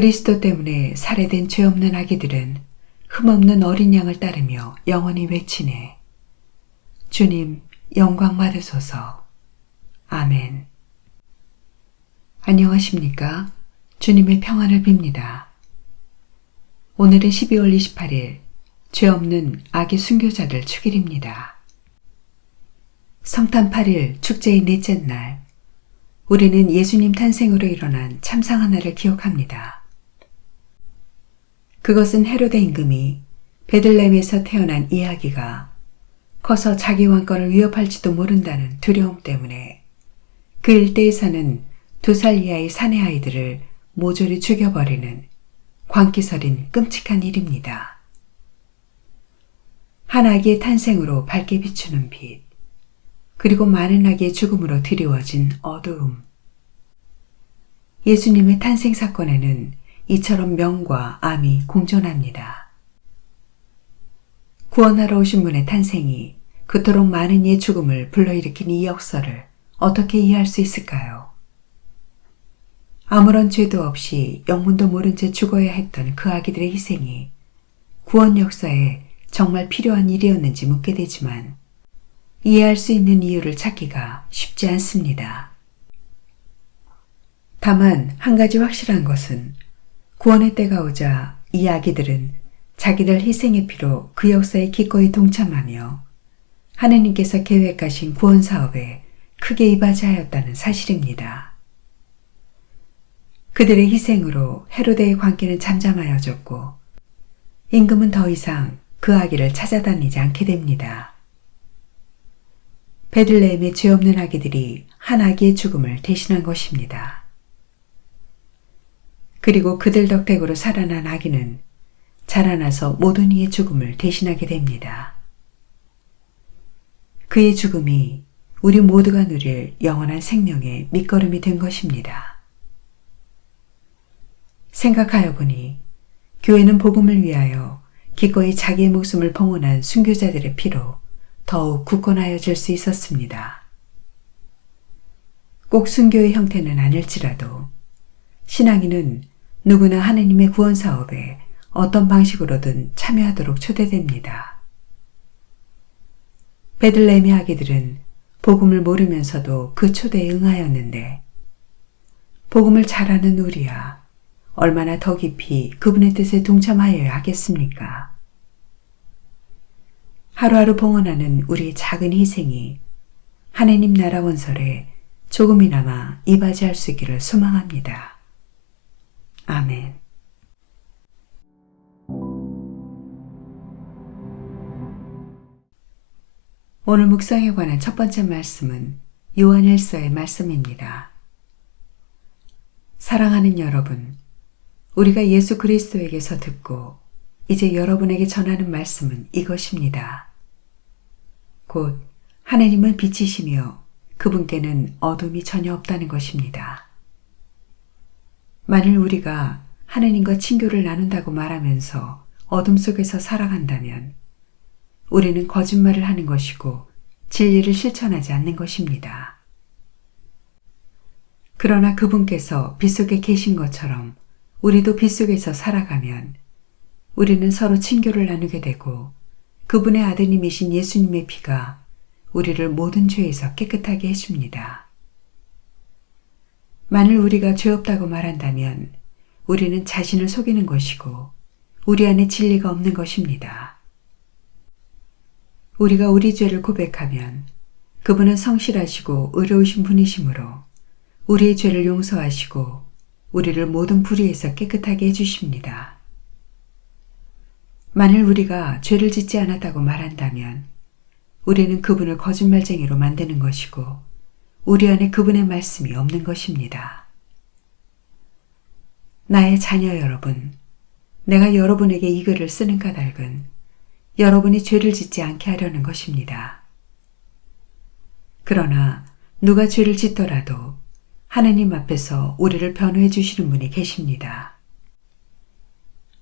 그리스도 때문에 살해된 죄 없는 아기들은 흠없는 어린 양을 따르며 영원히 외치네. 주님, 영광 받으소서. 아멘. 안녕하십니까? 주님의 평안을 빕니다. 오늘은 12월 28일, 죄 없는 아기 순교자들 축일입니다. 성탄 8일 축제의 넷째 날, 우리는 예수님 탄생으로 일어난 참상 하나를 기억합니다. 그것은 헤로데 임금이 베들레헴에서 태어난 이 아기가 커서 자기 왕권을 위협할지도 모른다는 두려움 때문에 그 일대에 사는 2살 이하의 사내 아이들을 모조리 죽여버리는 광기설인 끔찍한 일입니다. 한 아기의 탄생으로 밝게 비추는 빛, 그리고 많은 아기의 죽음으로 드리워진 어두움. 예수님의 탄생 사건에는 이처럼 명과 암이 공존합니다. 구원하러 오신 분의 탄생이 그토록 많은 이의 죽음을 불러일으킨 이 역설을 어떻게 이해할 수 있을까요? 아무런 죄도 없이 영문도 모른 채 죽어야 했던 그 아기들의 희생이 구원 역사에 정말 필요한 일이었는지 묻게 되지만 이해할 수 있는 이유를 찾기가 쉽지 않습니다. 다만 한 가지 확실한 것은 구원의 때가 오자 이 아기들은 자기들 희생의 피로 그 역사에 기꺼이 동참하며 하느님께서 계획하신 구원 사업에 크게 이바지하였다는 사실입니다. 그들의 희생으로 헤로데의 관계는 잠잠하여졌고 임금은 더 이상 그 아기를 찾아다니지 않게 됩니다. 베들레헴의 죄 없는 아기들이 한 아기의 죽음을 대신한 것입니다. 그리고 그들 덕택으로 살아난 아기는 자라나서 모든 이의 죽음을 대신하게 됩니다. 그의 죽음이 우리 모두가 누릴 영원한 생명의 밑거름이 된 것입니다. 생각하여 보니 교회는 복음을 위하여 기꺼이 자기의 목숨을 봉헌한 순교자들의 피로 더욱 굳건하여질 수 있었습니다. 꼭 순교의 형태는 아닐지라도 신앙인은 누구나 하느님의 구원 사업에 어떤 방식으로든 참여하도록 초대됩니다. 베들레헴의 아기들은 복음을 모르면서도 그 초대에 응하였는데 복음을 잘 아는 우리야 얼마나 더 깊이 그분의 뜻에 동참하여야 하겠습니까? 하루하루 봉헌하는 우리의 작은 희생이 하느님 나라 원설에 조금이나마 이바지할 수 있기를 소망합니다. 아멘. 오늘 묵상에 관한 첫 번째 말씀은 요한일서의 말씀입니다. 사랑하는 여러분, 우리가 예수 그리스도에게서 듣고 이제 여러분에게 전하는 말씀은 이것입니다. 곧 하느님은 빛이시며 그분께는 어둠이 전혀 없다는 것입니다. 만일 우리가 하느님과 친교를 나눈다고 말하면서 어둠 속에서 살아간다면 우리는 거짓말을 하는 것이고 진리를 실천하지 않는 것입니다. 그러나 그분께서 빛 속에 계신 것처럼 우리도 빛 속에서 살아가면 우리는 서로 친교를 나누게 되고 그분의 아드님이신 예수님의 피가 우리를 모든 죄에서 깨끗하게 해줍니다. 만일 우리가 죄 없다고 말한다면 우리는 자신을 속이는 것이고 우리 안에 진리가 없는 것입니다. 우리가 우리 죄를 고백하면 그분은 성실하시고 의로우신 분이시므로 우리의 죄를 용서하시고 우리를 모든 불의에서 깨끗하게 해주십니다. 만일 우리가 죄를 짓지 않았다고 말한다면 우리는 그분을 거짓말쟁이로 만드는 것이고 우리 안에 그분의 말씀이 없는 것입니다. 나의 자녀 여러분, 내가 여러분에게 이 글을 쓰는 까닭은 여러분이 죄를 짓지 않게 하려는 것입니다. 그러나 누가 죄를 짓더라도 하느님 앞에서 우리를 변호해 주시는 분이 계십니다.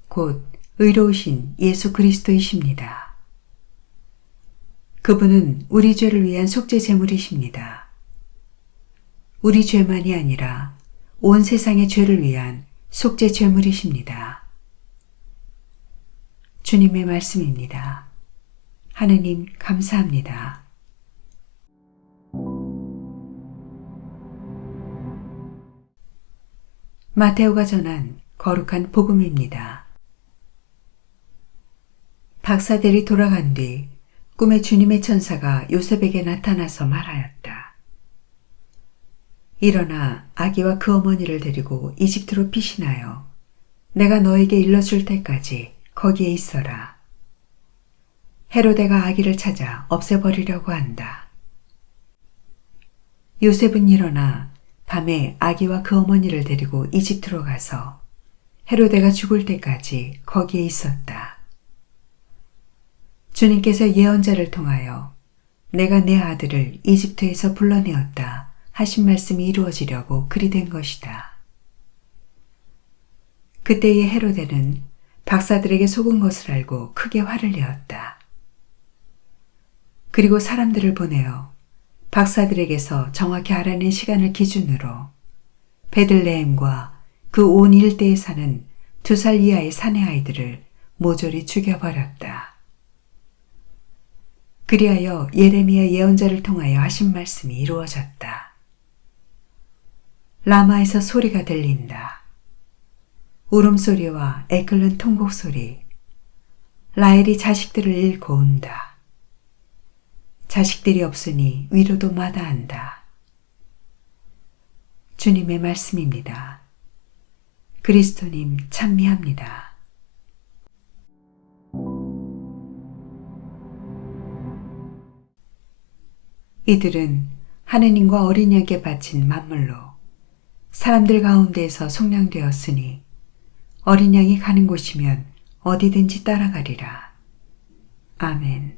곧 의로우신 예수 그리스도이십니다. 그분은 우리 죄를 위한 속죄 제물이십니다. 우리 죄만이 아니라 온 세상의 죄를 위한 속죄 제물이십니다. 주님의 말씀입니다. 하느님 감사합니다. 마테오가 전한 거룩한 복음입니다. 박사들이 돌아간 뒤 꿈에 주님의 천사가 요셉에게 나타나서 말하였다. 일어나 아기와 그 어머니를 데리고 이집트로 피신하여 내가 너에게 일러줄 때까지 거기에 있어라. 헤로데가 아기를 찾아 없애버리려고 한다. 요셉은 일어나 밤에 아기와 그 어머니를 데리고 이집트로 가서 헤로데가 죽을 때까지 거기에 있었다. 주님께서 예언자를 통하여 내가 내 아들을 이집트에서 불러내었다 하신 말씀이 이루어지려고 그리 된 것이다. 그때의 헤로데는 박사들에게 속은 것을 알고 크게 화를 내었다. 그리고 사람들을 보내어 박사들에게서 정확히 알아낸 시간을 기준으로 베들레헴과 그 온 일대에 사는 2살 이하의 사내 아이들을 모조리 죽여버렸다. 그리하여 예레미야 예언자를 통하여 하신 말씀이 이루어졌다. 라마에서 소리가 들린다. 울음소리와 애끓는 통곡소리. 라헬이 자식들을 잃고 온다. 자식들이 없으니 위로도 마다한다. 주님의 말씀입니다. 그리스도님 찬미합니다. 이들은 하느님과 어린 양께 바친 만물로 사람들 가운데에서 속량되었으니 어린 양이 가는 곳이면 어디든지 따라가리라. 아멘.